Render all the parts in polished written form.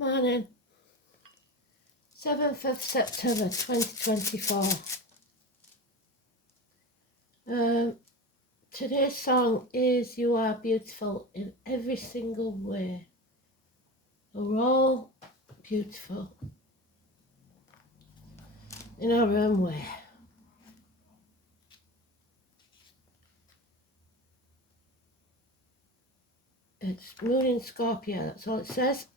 Morning, 7th of September 2024. Today's song is You Are Beautiful in Every Single Way. We're all beautiful in our own way. It's Moon in Scorpio, that's all it says.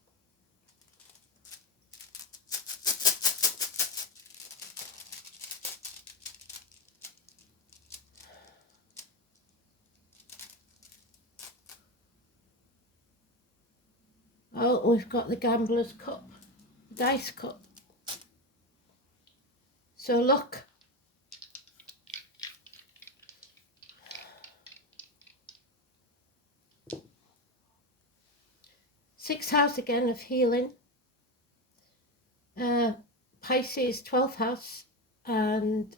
Oh, we've got the gambler's cup, the dice cup. So look, sixth house again of healing, Pisces 12th house, and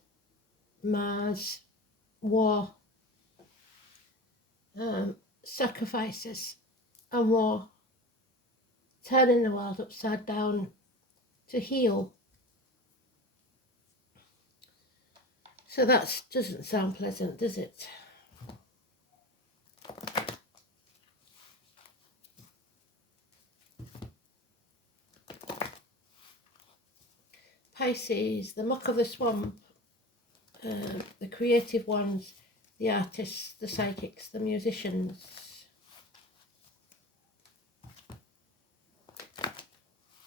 Mars war, sacrifices and war, turning the world upside down to heal. So that doesn't sound pleasant, does it? Pisces, the muck of the swamp, the creative ones, the artists, the psychics, the musicians.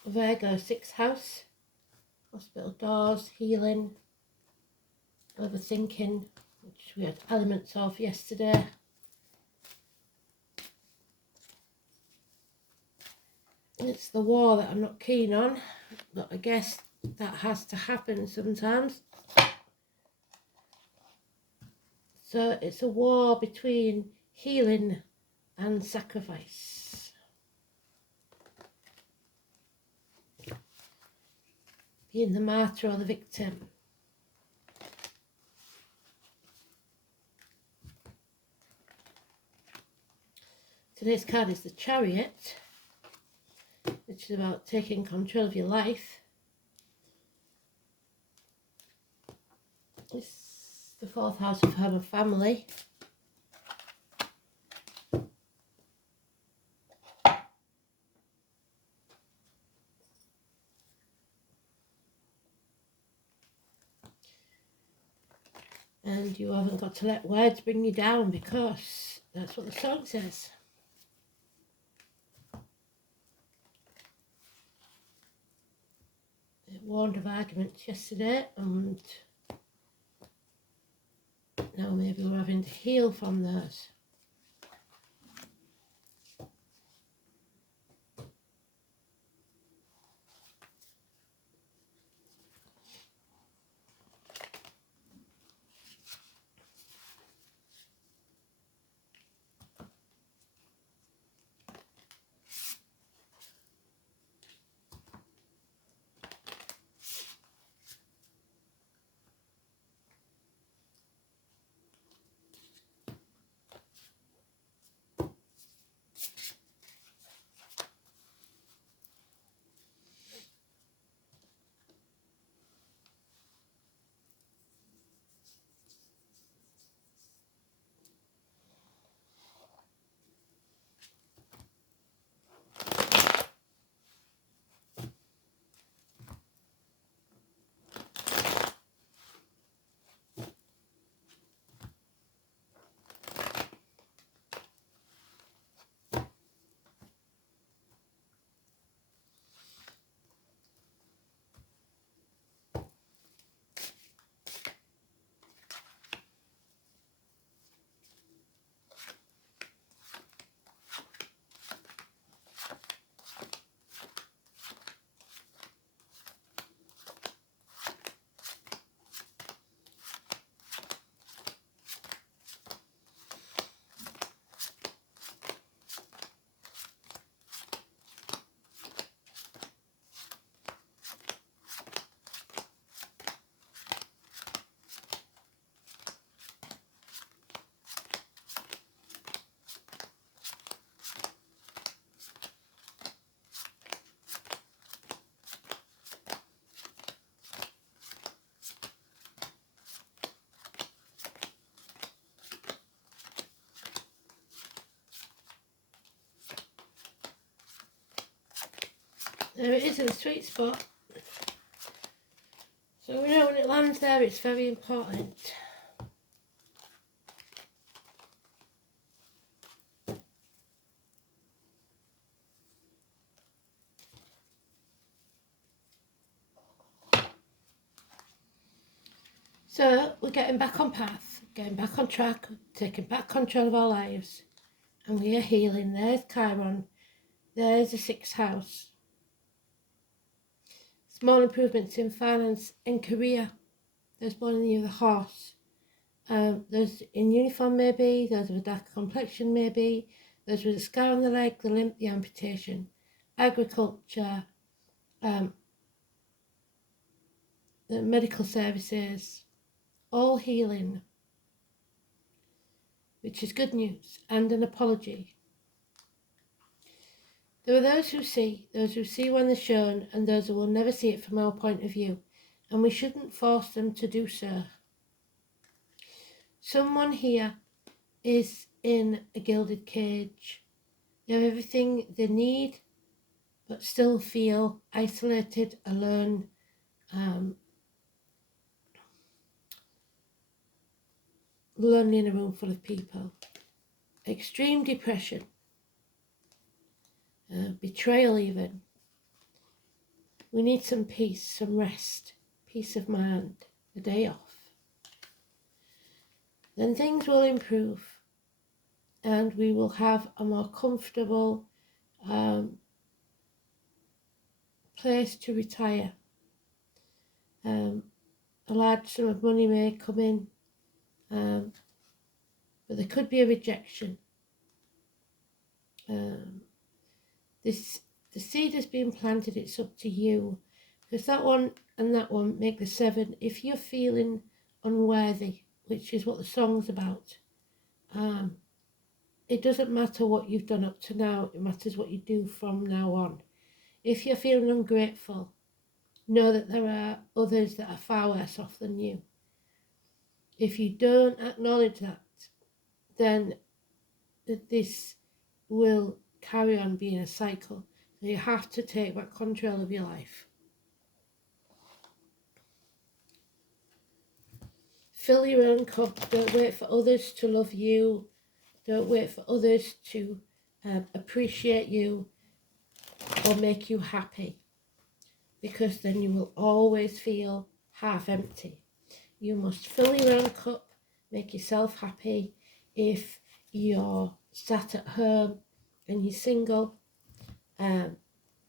Virgo, sixth house, hospital doors, healing, overthinking, which we had elements of yesterday. It's the war that I'm not keen on, but I guess that has to happen sometimes. So it's a war between healing and sacrifice. Being the martyr or the victim. Today's card is the Chariot, which is about taking control of your life. It's the fourth house of home and family. And you haven't got to let words bring you down, because that's what the song says. It warned of arguments yesterday, and now maybe we're having to heal from those. There it is in the sweet spot. So we know when it lands there, it's very important. So we're getting back on path, getting back on track, taking back control of our lives. And we are healing. There's Chiron. There's the 6th house. Small improvements in finance and career. There's one in you, the horse. Those in uniform maybe, those with a darker complexion maybe, those with a scar on the leg, the limp, the amputation. Agriculture, the medical services, all healing, which is good news, and an apology. There are those who see when they're shown, and those who will never see it from our point of view, and we shouldn't force them to do so. Someone here is in a gilded cage. They have everything they need, but still feel isolated, alone, lonely in a room full of people. Extreme depression, betrayal even. We need some peace, some rest, peace of mind, a day off. Then things will improve and we will have a more comfortable place to retire. A large sum of money may come in, but there could be a rejection. The seed has been planted, it's up to you. Because that one and that one make the 7. If you're feeling unworthy, which is what the song's about, it doesn't matter what you've done up to now, it matters what you do from now on. If you're feeling ungrateful, know that there are others that are far worse off than you. If you don't acknowledge that, then this will carry on being a cycle. So you have to take back control of your life. Fill your own cup. Don't wait for others to love you. Don't wait for others to appreciate you or make you happy, because then you will always feel half empty. You must fill your own cup, make yourself happy. If you're sat at home and you're single,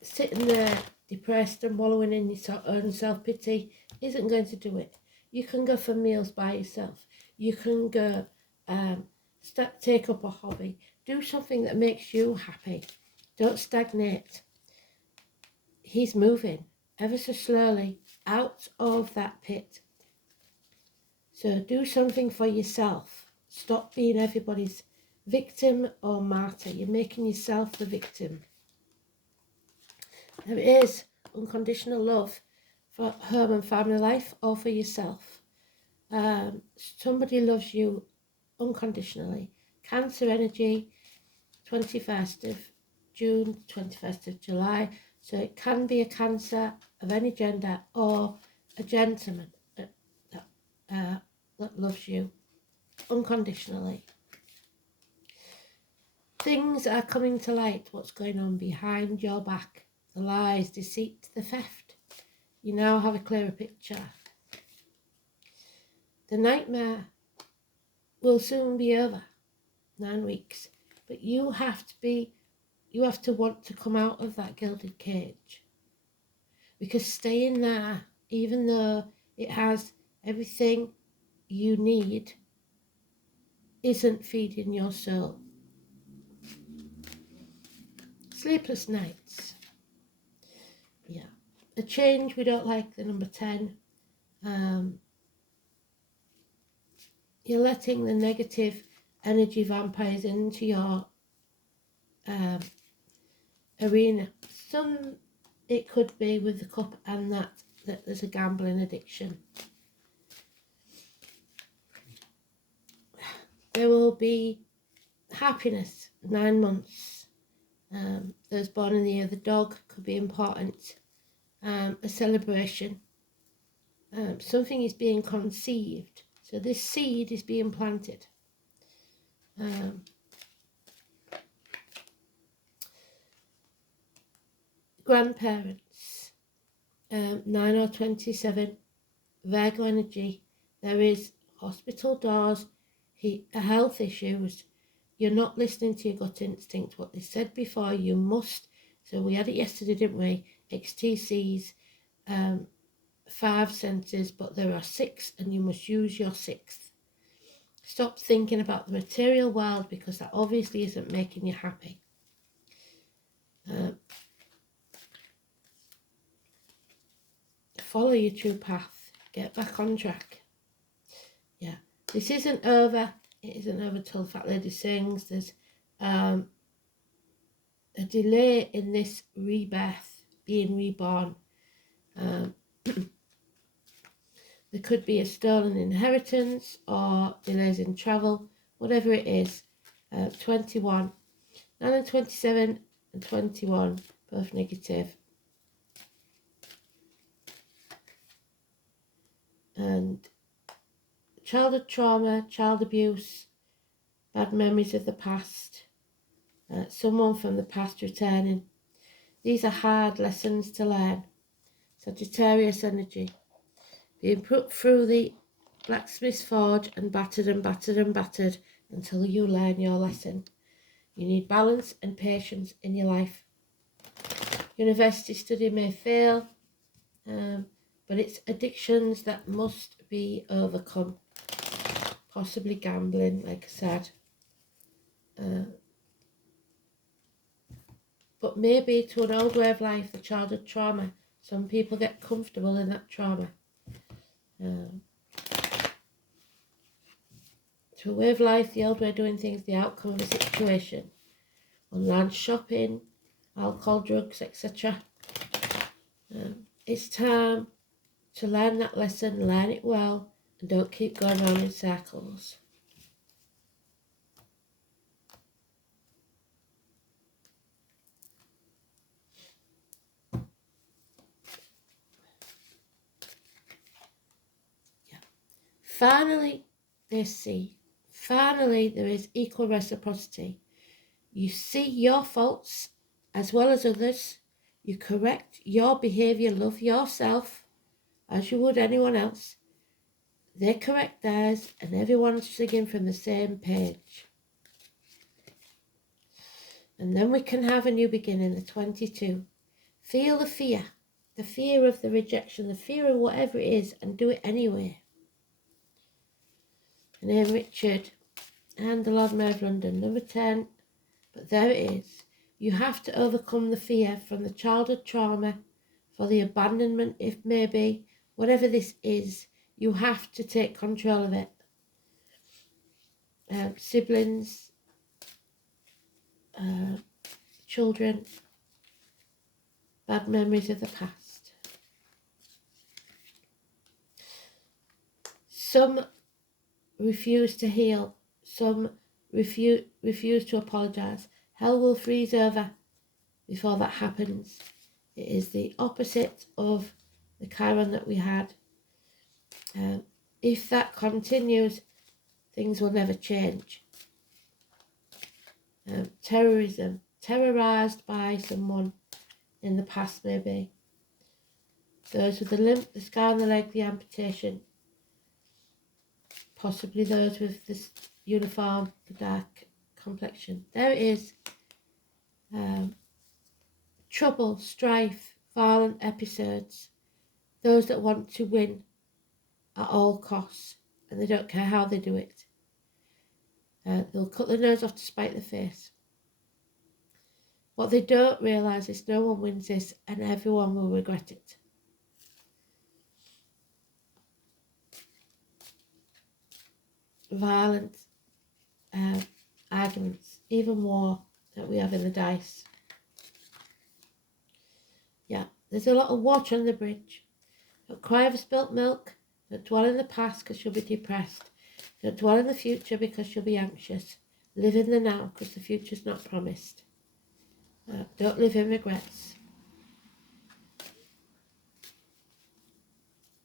sitting there depressed and wallowing in your own self-pity isn't going to do it. You can go for meals by yourself. You can go take up a hobby. Do something that makes you happy. Don't stagnate. He's moving ever so slowly out of that pit. So do something for yourself. Stop being everybody's victim or martyr. You're making yourself the victim. There is unconditional love for home and family life or for yourself. Somebody loves you unconditionally. Cancer energy, 21st of June, 21st of July. So it can be a Cancer of any gender or a gentleman that loves you unconditionally. Things are coming to light, what's going on behind your back. The lies, deceit, the theft. You now have a clearer picture. The nightmare will soon be over, 9 weeks, but you have to want to come out of that gilded cage, because staying there, even though it has everything you need, isn't feeding your soul. Sleepless nights. Yeah. A change, we don't like the number 10. You're letting the negative energy vampires into your arena. It could be with the cup and that there's a gambling addiction. There will be happiness, 9 months. those born in the year of the dog could be important. A celebration. Something is being conceived. So this seed is being planted. Grandparents. 9 or 27. Virgo energy. There is hospital doors, health issues. You're not listening to your gut instinct. What they said before, you must. So we had it yesterday, didn't we? XTCs, 5 senses, but there are 6, and you must use your 6th. Stop thinking about the material world, because that obviously isn't making you happy. Follow your true path. Get back on track. Yeah, this isn't over. It isn't over till the Fat Lady sings. There's a delay in this rebirth, being reborn. There could be a stolen inheritance or delays in travel, whatever it is. 21, 9 and 27 and 21, both negative. And childhood trauma, child abuse, bad memories of the past, someone from the past returning. These are hard lessons to learn. Sagittarius energy. Being put through the blacksmith's forge and battered and battered and battered until you learn your lesson. You need balance and patience in your life. University study may fail, but it's addictions that must be overcome. Possibly gambling, like I said. But maybe to an old way of life, the childhood trauma. Some people get comfortable in that trauma. To a way of life, the old way of doing things, the outcome of a situation. Online shopping, alcohol, drugs, etc. It's time to learn that lesson, learn it well, and don't keep going around in circles. Yeah. Finally, they see. Finally, there is equal reciprocity. You see your faults as well as others. You correct your behaviour, love yourself as you would anyone else. They correct theirs, and everyone's singing from the same page. And then we can have a new beginning, the 22. Feel the fear of the rejection, the fear of whatever it is, and do it anyway. And then Richard and the Lord Mayor of London, number 10. But there it is. You have to overcome the fear from the childhood trauma, for the abandonment, if maybe, whatever this is, you have to take control of it. Siblings, children, bad memories of the past. Some refuse to heal. Some refuse to apologise. Hell will freeze over before that happens. It is the opposite of the Chiron that we had. If that continues, things will never change. Terrorism, terrorised by someone in the past maybe. Those with the limp, the scar on the leg, the amputation. Possibly those with this uniform, the dark complexion. There it is. Trouble, strife, violent episodes. Those that want to win at all costs, and they don't care how they do it. They'll cut their nose off to spite their face. What they don't realise is no one wins this, and everyone will regret it. Violent arguments, even more that we have in the dice. Yeah, there's a lot of water on the bridge. Don't cry over spilt milk. Don't dwell in the past because you'll be depressed. Don't dwell in the future because you'll be anxious. Live in the now because the future's not promised. Don't live in regrets.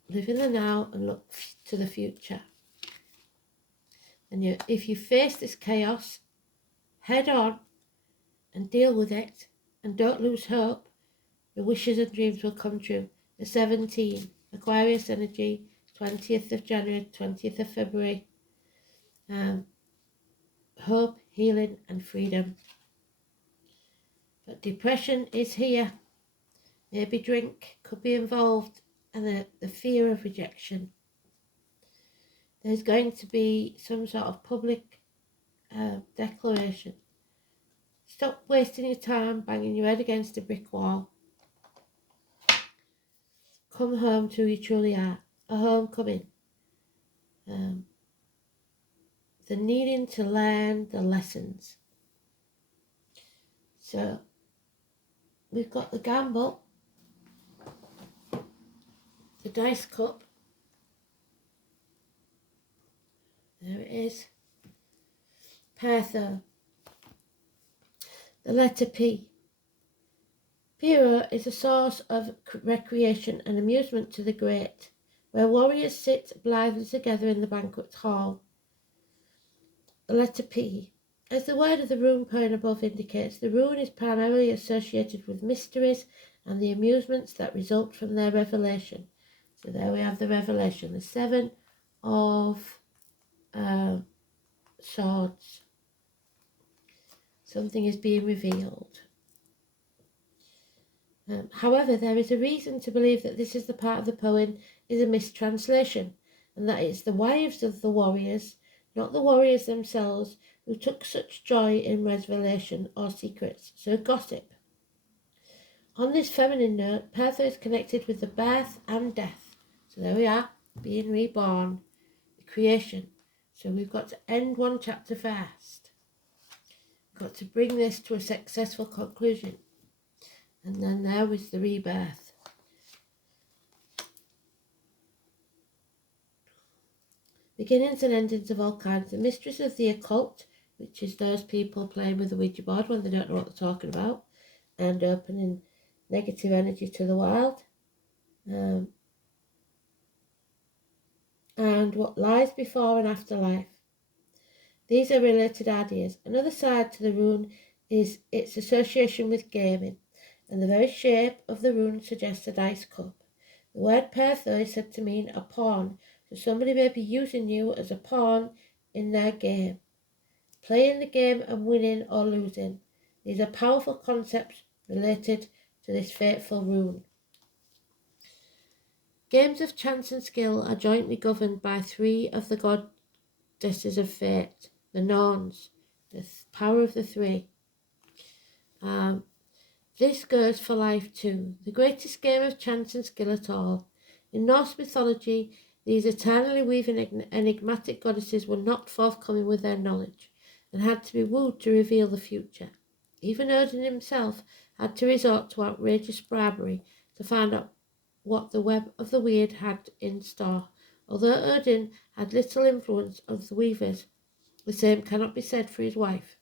Live in the now and look to the future. And if you face this chaos head on and deal with it and don't lose hope, your wishes and dreams will come true. The 17, Aquarius energy, 20th of January, 20th of February. Hope, healing and freedom. But depression is here. Maybe drink could be involved, and the fear of rejection. There's going to be some sort of public declaration. Stop wasting your time banging your head against a brick wall. Come home to who you truly are. A homecoming. The needing to learn the lessons. So we've got the gamble, the dice cup. There it is. Pertho. The letter P. Pyrrha is a source of recreation and amusement to the great, where warriors sit blithely together in the banquet hall. The letter P. As the word of the rune poem above indicates, the rune is primarily associated with mysteries and the amusements that result from their revelation. So there we have the revelation, the 7 of Swords. Something is being revealed. However, there is a reason to believe that this is the part of the poem is a mistranslation, and that it's the wives of the warriors, not the warriors themselves, who took such joy in revelation or secrets, so gossip. On this feminine note, Pertho is connected with the birth and death. So there we are, being reborn, the creation. So we've got to end one chapter first. We've got to bring this to a successful conclusion. And then there was the rebirth. Beginnings and endings of all kinds. The mysteries of the occult, which is those people playing with the Ouija board when they don't know what they're talking about, and opening negative energy to the world. And what lies before and after life. These are related ideas. Another side to the rune is its association with gaming, and the very shape of the rune suggests a dice cup. The word Pertho is said to mean a pawn, so somebody may be using you as a pawn in their game. Playing the game and winning or losing. These are powerful concepts related to this fateful rune. Games of chance and skill are jointly governed by 3 of the goddesses of fate, the Norns, the power of the 3. This goes for life too, the greatest game of chance and skill at all. In Norse mythology, these eternally weaving enigmatic goddesses were not forthcoming with their knowledge, and had to be wooed to reveal the future. Even Odin himself had to resort to outrageous bribery to find out what the web of the weird had in store. Although Odin had little influence of the weavers, the same cannot be said for his wife.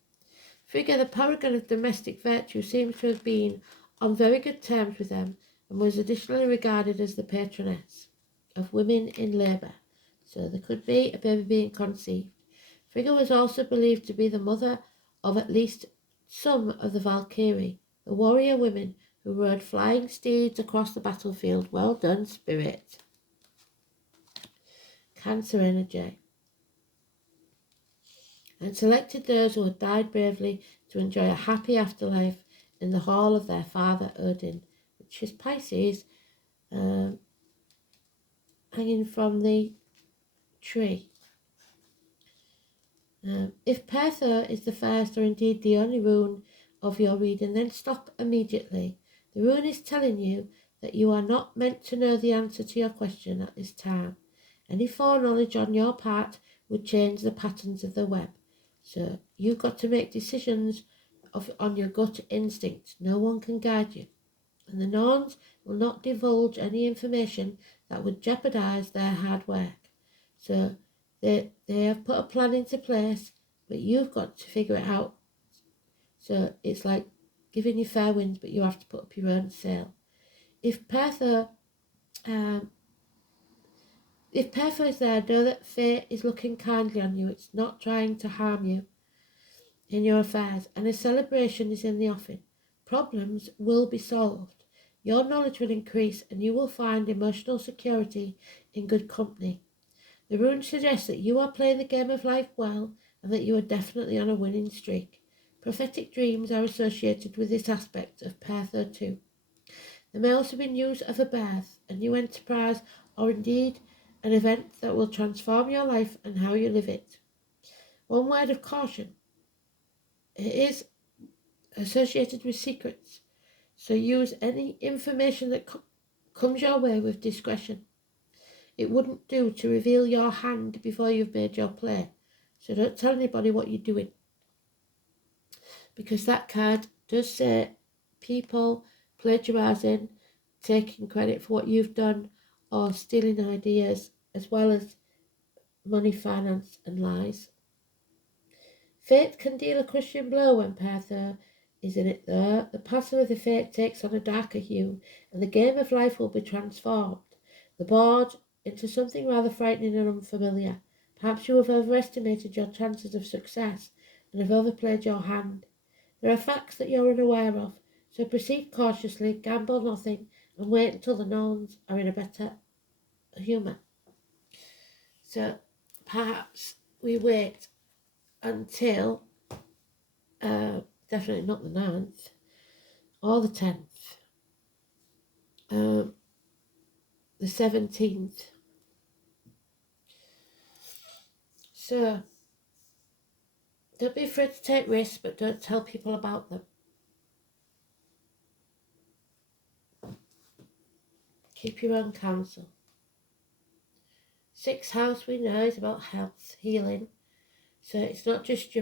Frigga, the paragon of domestic virtue, seems to have been on very good terms with them, and was additionally regarded as the patroness of women in labour, so there could be a baby being conceived. Frigga was also believed to be the mother of at least some of the Valkyrie, the warrior women who rode flying steeds across the battlefield. Well done, Spirit. Cancer energy. And selected those who had died bravely to enjoy a happy afterlife in the hall of their father Odin, which is Pisces, hanging from the tree. If Pertho is the first or indeed the only rune of your reading, then stop immediately. The rune is telling you that you are not meant to know the answer to your question at this time. Any foreknowledge on your part would change the patterns of the web. So you've got to make decisions on your gut instinct. No one can guide you. And the Norns will not divulge any information that would jeopardise their hard work. So they have put a plan into place, but you've got to figure it out. So it's like giving you fair winds, but you have to put up your own sail. If Pertho is there, know that fate is looking kindly on you. It's not trying to harm you in your affairs, and a celebration is in the offing. Problems will be solved. Your knowledge will increase, and you will find emotional security in good company. The runes suggest that you are playing the game of life well, and that you are definitely on a winning streak. Prophetic dreams are associated with this aspect of Pertho too. There may also be news of a birth, a new enterprise, or indeed an event that will transform your life and how you live it. One word of caution: it is associated with secrets, so use any information that comes your way with discretion. It wouldn't do to reveal your hand before you've made your play, so don't tell anybody what you're doing, because that card does say people plagiarising, taking credit for what you've done, or stealing ideas, as well as money, finance and lies. Fate can deal a crushing blow when Pertho is in it though. The pattern of the fate takes on a darker hue, and the game of life will be transformed, the board, into something rather frightening and unfamiliar. Perhaps you have overestimated your chances of success and have overplayed your hand. There are facts that you're unaware of, so proceed cautiously, gamble nothing, and wait until the Norns are in a better humour. So perhaps we wait until, definitely not the 9th or the 10th, the 17th. So don't be afraid to take risks, but don't tell people about them. Keep your own counsel. 6th house, we know, is about health, healing. So it's not just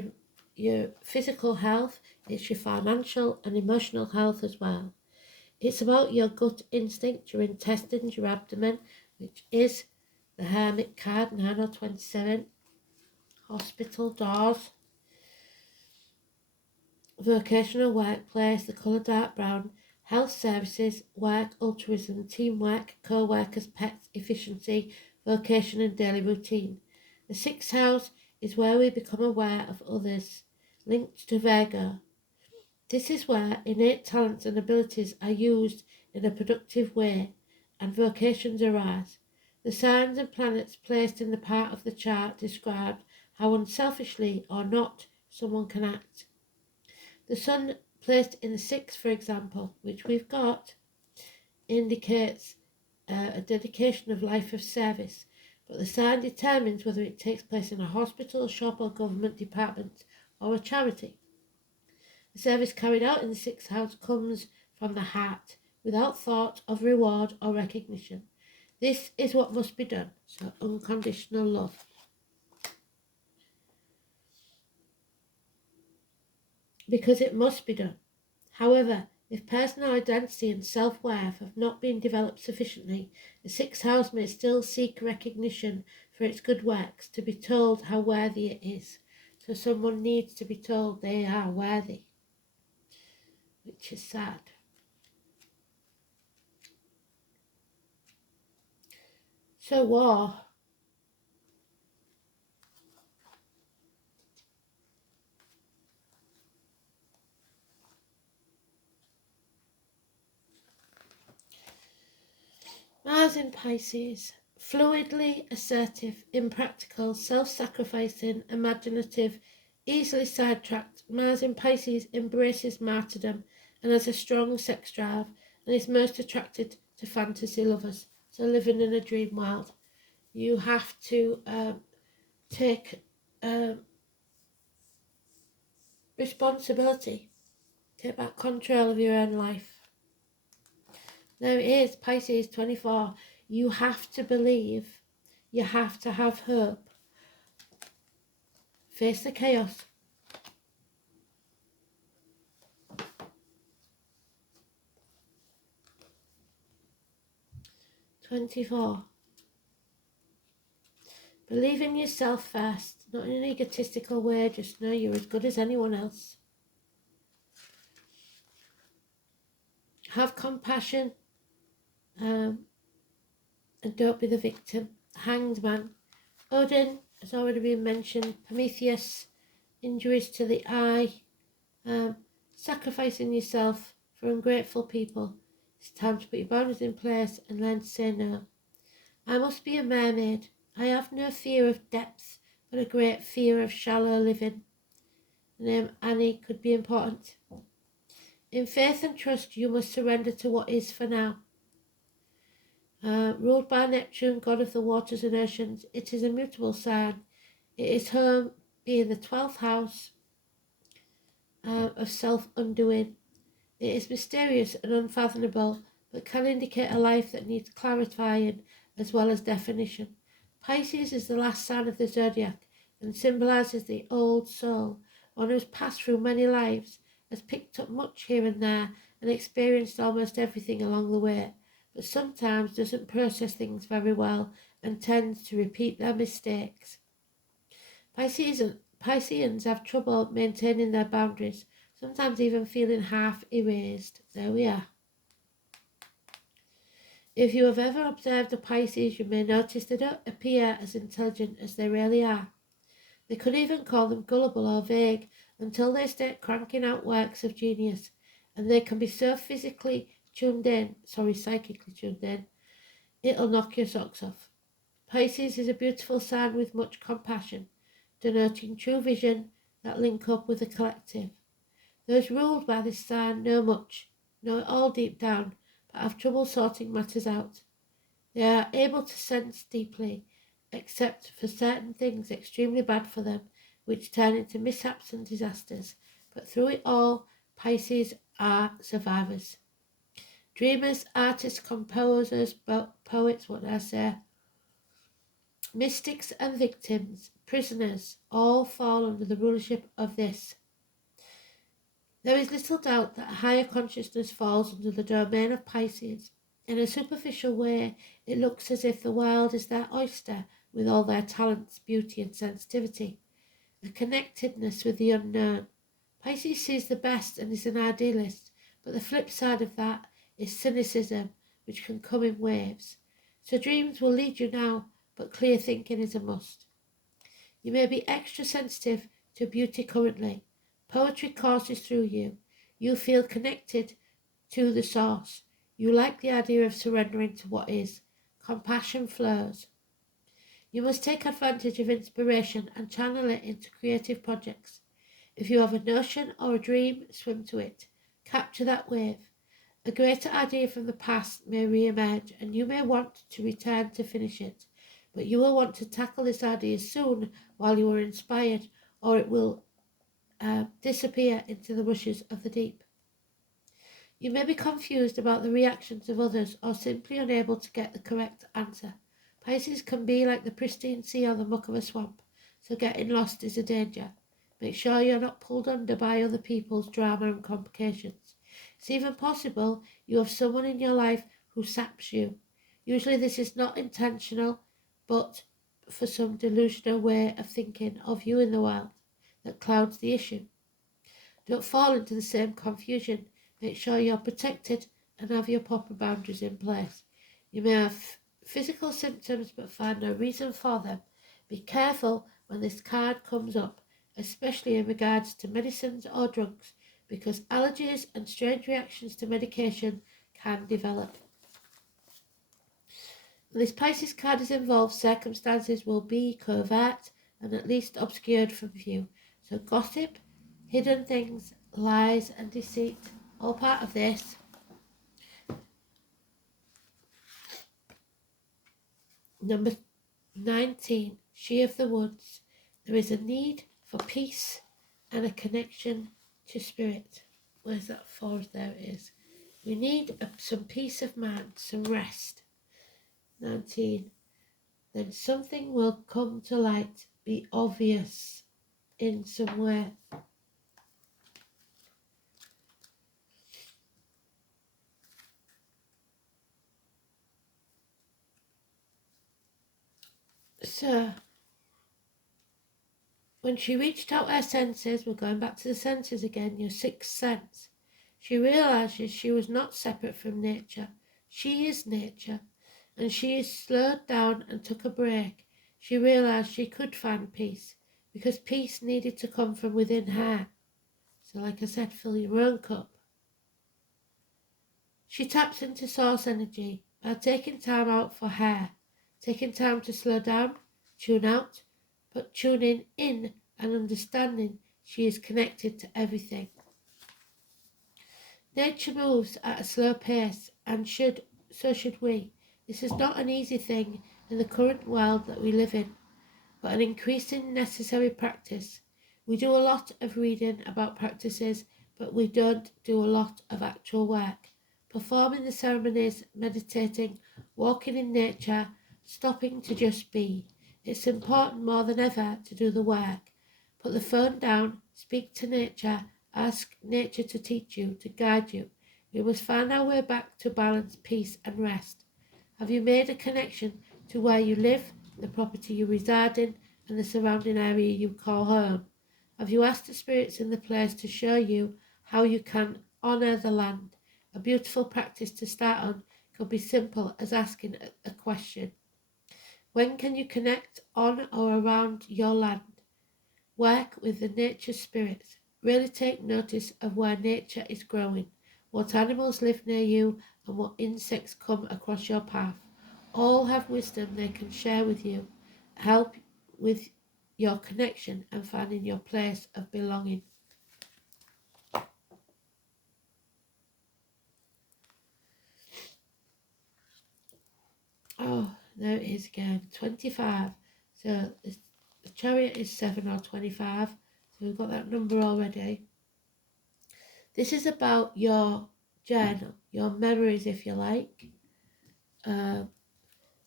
your physical health, it's your financial and emotional health as well. It's about your gut instinct, your intestines, your abdomen, which is the Hermit card, 9 or 27. Hospital doors. Vocational workplace, the colour dark brown. Health services, work, altruism, teamwork, co-workers, pets, efficiency, vocation and daily routine. The 6th house is where we become aware of others, linked to Virgo. This is where innate talents and abilities are used in a productive way and vocations arise. The signs and planets placed in the part of the chart describe how unselfishly or not someone can act. The sun placed in the 6th, for example, which we've got, indicates a dedication of life of service, but the sign determines whether it takes place in a hospital, shop or government department or a charity. The service carried out in the 6th house comes from the heart, without thought of reward or recognition. This is what must be done, so unconditional love. Because it must be done. However, if personal identity and self-worth have not been developed sufficiently, the 6th house may still seek recognition for its good works, to be told how worthy it is. So someone needs to be told they are worthy, which is sad. So war. Mars in Pisces. Fluidly assertive, impractical, self-sacrificing, imaginative, easily sidetracked. Mars in Pisces embraces martyrdom and has a strong sex drive and is most attracted to fantasy lovers. So living in a dream world. You have to take responsibility. Take back control of your own life. There it is, Pisces 24. You have to believe. You have to have hope. Face the chaos. '24. Believe in yourself first, not in an egotistical way, just know you're as good as anyone else. Have compassion, and don't be the victim. Hanged Man. Odin has already been mentioned. Prometheus, injuries to the eye. Sacrificing yourself for ungrateful people. It's time to put your boundaries in place and learn to say no. I must be a mermaid. I have no fear of depth, but a great fear of shallow living. The name Annie could be important. In faith and trust, you must surrender to what is for now. Ruled by Neptune, god of the waters and oceans, it is a mutable sign. It is home, being the 12th house of self-undoing. It is mysterious and unfathomable, but can indicate a life that needs clarifying as well as definition. Pisces is the last sign of the zodiac and symbolises the old soul, one who's passed through many lives, has picked up much here and there, and experienced almost everything along the way, but sometimes doesn't process things very well and tends to repeat their mistakes. Pisceans have trouble maintaining their boundaries, sometimes even feeling half erased. There we are. If you have ever observed a Pisces, you may notice they don't appear as intelligent as they really are. They could even call them gullible or vague until they start cranking out works of genius, and they can be so psychically tuned in, it'll knock your socks off. Pisces is a beautiful sign with much compassion, denoting true vision that link up with the collective. Those ruled by this sign know much, know it all deep down, but have trouble sorting matters out. They are able to sense deeply, except for certain things extremely bad for them, which turn into mishaps and disasters. But through it all, Pisces are survivors. Dreamers, artists, composers, poets, mystics and victims, prisoners, all fall under the rulership of this. There is little doubt that higher consciousness falls under the domain of Pisces. In a superficial way, it looks as if the world is their oyster with all their talents, beauty and sensitivity, a connectedness with the unknown. Pisces sees the best and is an idealist, but the flip side of that is cynicism, which can come in waves. So dreams will lead you now, but clear thinking is a must. You may be extra sensitive to beauty currently. Poetry courses through you. You feel connected to the source. You like the idea of surrendering to what is. Compassion flows. You must take advantage of inspiration and channel it into creative projects. If you have a notion or a dream, swim to it. Capture that wave. A greater idea from the past may re-emerge, and you may want to return to finish it. But you will want to tackle this idea soon while you are inspired, or it will disappear into the rushes of the deep. You may be confused about the reactions of others or simply unable to get the correct answer. Pisces can be like the pristine sea or the muck of a swamp, so getting lost is a danger. Make sure you're not pulled under by other people's drama and complications. It's even possible you have someone in your life who saps you. Usually this is not intentional, but for some delusional way of thinking of you in the world that clouds the issue. Don't fall into the same confusion. Make sure you're protected and have your proper boundaries in place. You may have physical symptoms but find no reason for them. Be careful when this card comes up, especially in regards to medicines or drugs, because allergies and strange reactions to medication can develop. When this Pisces card is involved, circumstances will be covert and at least obscured from view. So gossip, hidden things, lies and deceit, all part of this. Number 19, She of the Woods. There is a need for peace and a connection to spirit. Where's that for? There it is. We need some peace of mind, some rest. 19. Then something will come to light, be obvious in some way. So, when she reached out her senses, we're going back to the senses again, your sixth sense, She realizes she was not separate from nature. She is nature, and she slowed down and took a break. She realized she could find peace, because peace needed to come from within her. So like I said, fill your own cup. She taps into source energy by taking time out for her, taking time to slow down, tune out, but tuning in and understanding she is connected to everything. Nature moves at a slow pace, and so should we. This is not an easy thing in the current world that we live in, but an increasing necessary practice. We do a lot of reading about practices, but we don't do a lot of actual work. Performing the ceremonies, meditating, walking in nature, stopping to just be. It's important more than ever to do the work. Put the phone down, speak to nature, ask nature to teach you, to guide you. We must find our way back to balance, peace and rest. Have you made a connection to where you live, the property you reside in, and the surrounding area you call home? Have you asked the spirits in the place to show you how you can honour the land? A beautiful practice to start on could be simple as asking a question. When can you connect on or around your land? Work with the nature spirits. Really take notice of where nature is growing, what animals live near you, and what insects come across your path. All have wisdom they can share with you, help with your connection and finding your place of belonging. Oh, there it is again, 25. So the chariot is 7 or 25. So we've got that number already. This is about your journal, your memories, if you like,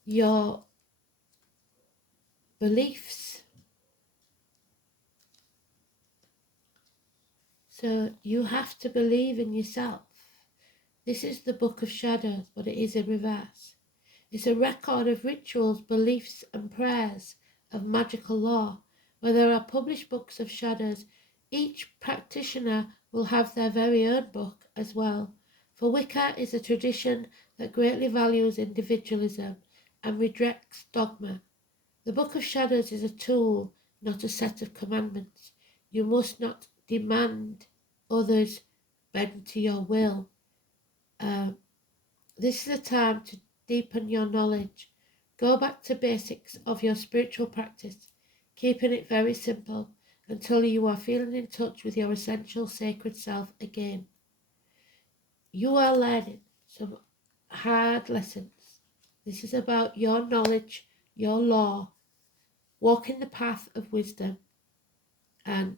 your beliefs. So you have to believe in yourself. This is the Book of Shadows, but it is in reverse. It's a record of rituals, beliefs and prayers of magical law. Where there are published books of shadows, each practitioner will have their very own book as well. For Wicca is a tradition that greatly values individualism and rejects dogma. The Book of Shadows is a tool, not a set of commandments. You must not demand others bend to your will. This is a time to deepen your knowledge. Go back to basics of your spiritual practice, keeping it very simple until you are feeling in touch with your essential sacred self again. You are learning some hard lessons. This is about your knowledge, your law, walking the path of wisdom, and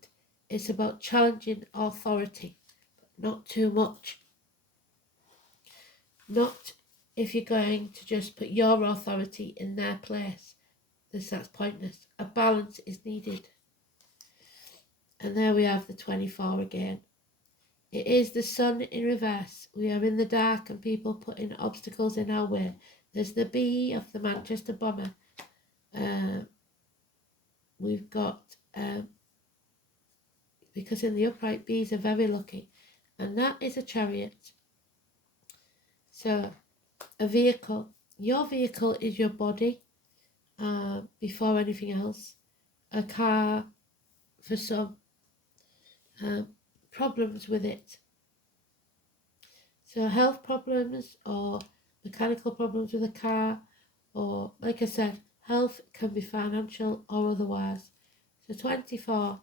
it's about challenging authority, but not too much. Not if you're going to just put your authority in their place. That's pointless. A balance is needed. And there we have the 24 again. It is the sun in reverse. We are in the dark and people putting obstacles in our way. There's the B of the Manchester bomber. We've got, because in the upright, B's are very lucky. And that is a chariot. So, a vehicle. Your vehicle is your body before anything else. A car for some. Problems with it. So health problems or mechanical problems with a car, or like I said, health can be financial or otherwise. So 24,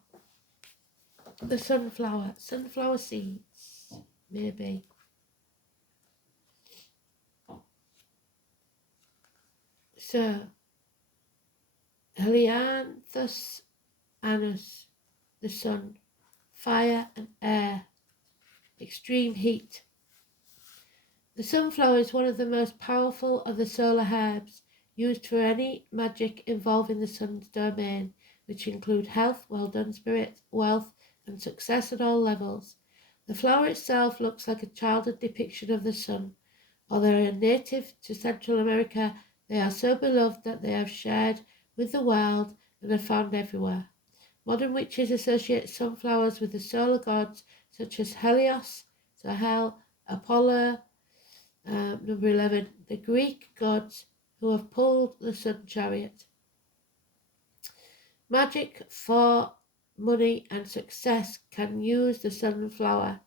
the sunflower seeds, maybe. So Helianthus annus, the sun, fire and air, extreme heat. The sunflower is one of the most powerful of the solar herbs, used for any magic involving the sun's domain, which include health, well-done spirit, wealth, and success at all levels. The flower itself looks like a childhood depiction of the sun. Although they are native to Central America, they are so beloved that they have shared with the world and are found everywhere. Modern witches associate sunflowers with the solar gods such as Helios, So Hel, Apollo, number 11, the Greek gods who have pulled the sun chariot. Magic for money and success can use the sunflower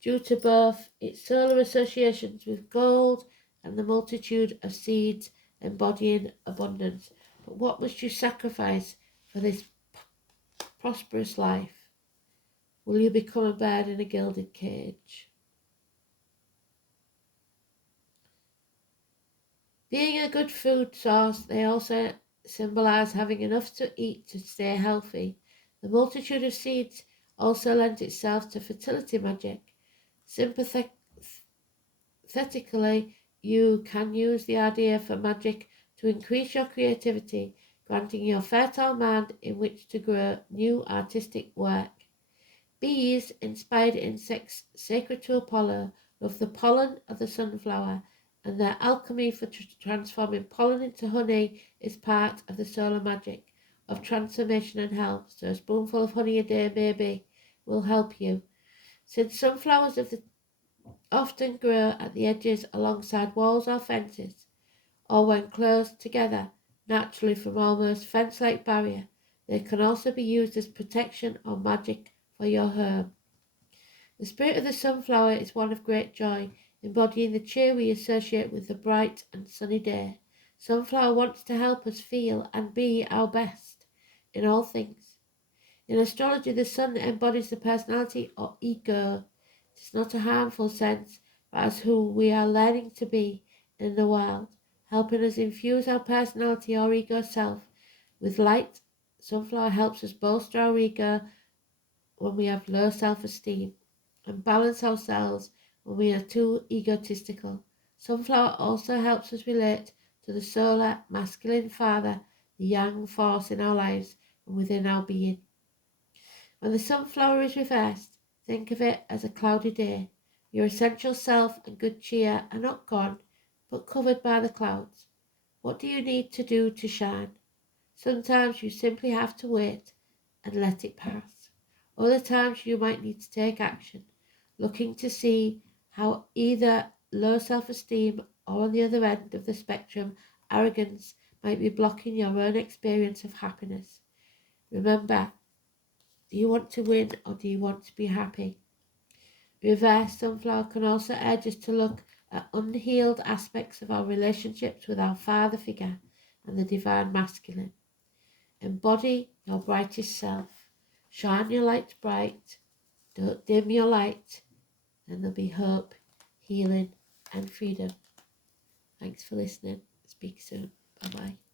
due to both its solar associations with gold and the multitude of seeds embodying abundance. But what must you sacrifice for this prosperous life? Will you become a bird in a gilded cage? Being a good food source, they also symbolize having enough to eat to stay healthy. The multitude of seeds also lends itself to fertility magic. Sympathetically, you can use the idea for magic to increase your creativity, granting your fertile mind in which to grow new artistic work. Bees, inspired insects sacred to Apollo, love the pollen of the sunflower, and their alchemy for transforming pollen into honey is part of the solar magic of transformation and health. So a spoonful of honey a day maybe will help you. Since sunflowers often grow at the edges alongside walls or fences, or when close together naturally from almost fence-like barrier, they can also be used as protection or magic for your home. The spirit of the sunflower is one of great joy, embodying the cheer we associate with the bright and sunny day. Sunflower wants to help us feel and be our best in all things. In astrology, the sun embodies the personality or ego. It is not a harmful sense, but as who we are learning to be in the world, helping us infuse our personality or ego self with light. Sunflower helps us bolster our ego when we have low self-esteem and balance ourselves when we are too egotistical. Sunflower also helps us relate to the solar masculine father, the yang force in our lives and within our being. When the sunflower is reversed, think of it as a cloudy day. Your essential self and good cheer are not gone, but covered by the clouds. What do you need to do to shine? Sometimes you simply have to wait and let it pass. Other times you might need to take action, looking to see how either low self-esteem or on the other end of the spectrum, arrogance might be blocking your own experience of happiness. Remember, do you want to win or do you want to be happy? Reverse sunflower can also urge us to look at unhealed aspects of our relationships with our father figure and the divine masculine. Embody your brightest self. Shine your light bright. Don't dim your light. And there'll be hope, healing and freedom. Thanks for listening. Speak soon. Bye-bye.